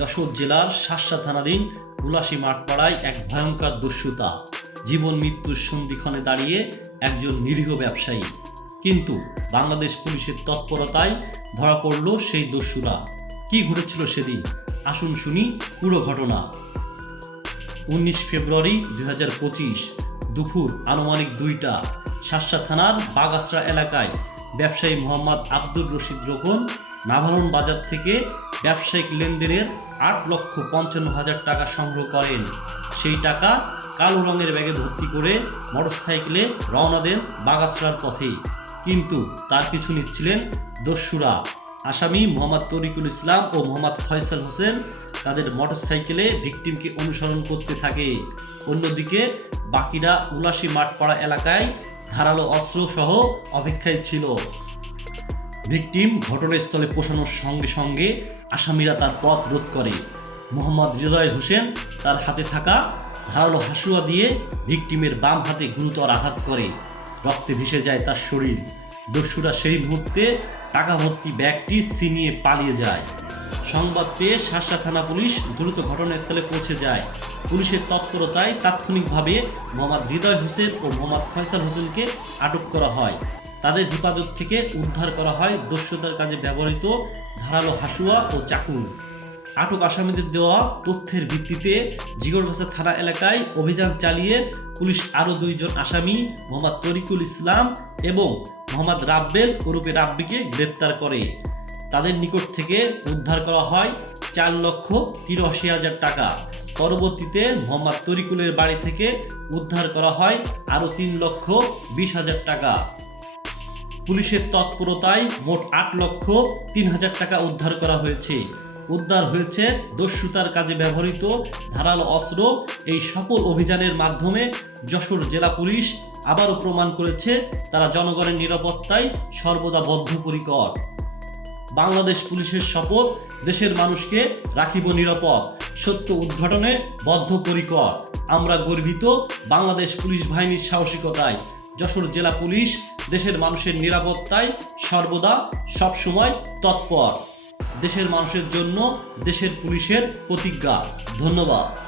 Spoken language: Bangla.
যশোর জেলার শাসা থানাধীন উলাসী মাঠপাড়ায় এক ভয়ঙ্কর দস্যুতা জীবন মৃত্যুর সন্ধিক্ষণে দাঁড়িয়ে একজন নিরীহ ব্যবসায়ী। কিন্তু বাংলাদেশ পুলিশের তৎপরতায় ধরা পড়ল সেই দস্যুরা কি ঘটেছিল সেদিন? আসুন শুনি পুরো ঘটনা। উনিশ ফেব্রুয়ারি দুই হাজার পঁচিশ, দুপুর আনুমানিক দুইটা, শাসা থানার বাগাসরা এলাকায় ব্যবসায়ী মোহাম্মদ আব্দুর রশিদ রোকন নাভারণ বাজার থেকে ব্যবসায়িক লেনদেনের আট লক্ষ পঞ্চান্ন হাজার টাকা সংগ্রহ করেন। সেই টাকা কালো রঙের ব্যাগে ভর্তি করে মোটরসাইকেলে রওনা দেন বাগাসরার পথে। কিন্তু তার পিছু নিচ্ছিলেন দস্যুরা। আসামি মোহাম্মদ তরিকুল ইসলাম ও মোহাম্মদ ফয়সাল হোসেন তাদের মোটরসাইকেলে ভিকটিমকে অনুসরণ করতে থাকে। অন্যদিকে বাকিরা উলাসী মাঠপাড়া এলাকায় ধারালো অস্ত্র সহ অপেক্ষায় ছিল। ভিকটিম ঘটনাস্থলে পৌঁছানোর সঙ্গে সঙ্গে আসামিরা তার পথ রোধ করে। মোহাম্মদ হৃদয় হোসেন তার হাতে থাকা ধারালো হাসুয়া দিয়ে ভিকটিমের বাম হাতে গুরুতর আঘাত করে। রক্তে ভেসে যায় তার শরীর। দস্যুরা সেই মুহূর্তে টাকা ভর্তি ব্যাগটি ছিনিয়ে পালিয়ে যায়। সংবাদ পেয়ে শাসা থানা পুলিশ দ্রুত ঘটনাস্থলে পৌঁছে যায়। পুলিশের তৎপরতায় তাৎক্ষণিকভাবে মোহাম্মদ হৃদয় হোসেন ও মোহাম্মদ ফয়সাল হোসেনকে আটক করা হয়। তাদের হেফাজত থেকে উদ্ধার করা হয় দস্যুতার কাজে ব্যবহৃত ধারালো হাসুয়া ও চাকু আটক আসামিদের দেওয়া তথ্যের ভিত্তিতে জিগরগাছা থানা এলাকায় অভিযান চালিয়ে পুলিশ আরও দুইজন আসামি, মোহাম্মদ তরিকুল ইসলাম এবং মোহাম্মদ রাব্বেল ওরূপে রাব্বিকে গ্রেপ্তার করে। তাদের নিকট থেকে উদ্ধার করা হয় চার লক্ষ তিরাশি হাজার টাকা। পরবর্তীতে মোহাম্মদ তরিকুলের বাড়ি থেকে উদ্ধার করা হয় আরও তিন লক্ষ বিশ হাজার টাকা। পুলিশের তৎপরতায় মোট আট লক্ষ তিন হাজার টাকা উদ্ধার করা হয়েছে। উদ্ধার হয়েছে দস্যুতার কাজে ব্যবহৃত ধারালো অস্ত্র। এই সফল অভিযানের মাধ্যমে যশোর জেলা পুলিশ আবারও প্রমাণ করেছে তারা জনগণের নিরাপত্তায় সর্বদা বদ্ধপরিকর। বাংলাদেশ পুলিশের শপথ, দেশের মানুষকে রাখিব নিরাপদ। সত্য উদ্ঘাটনে বদ্ধপরিকর। আমরা গর্বিত বাংলাদেশ পুলিশ বাহিনীর সাহসিকতায় যশোর জেলা পুলিশ দেশের মানুষের নিরাপত্তায় সর্বদা সবসময় তৎপর। দেশের মানুষের জন্য দেশের পুলিশের প্রতিজ্ঞা। ধন্যবাদ।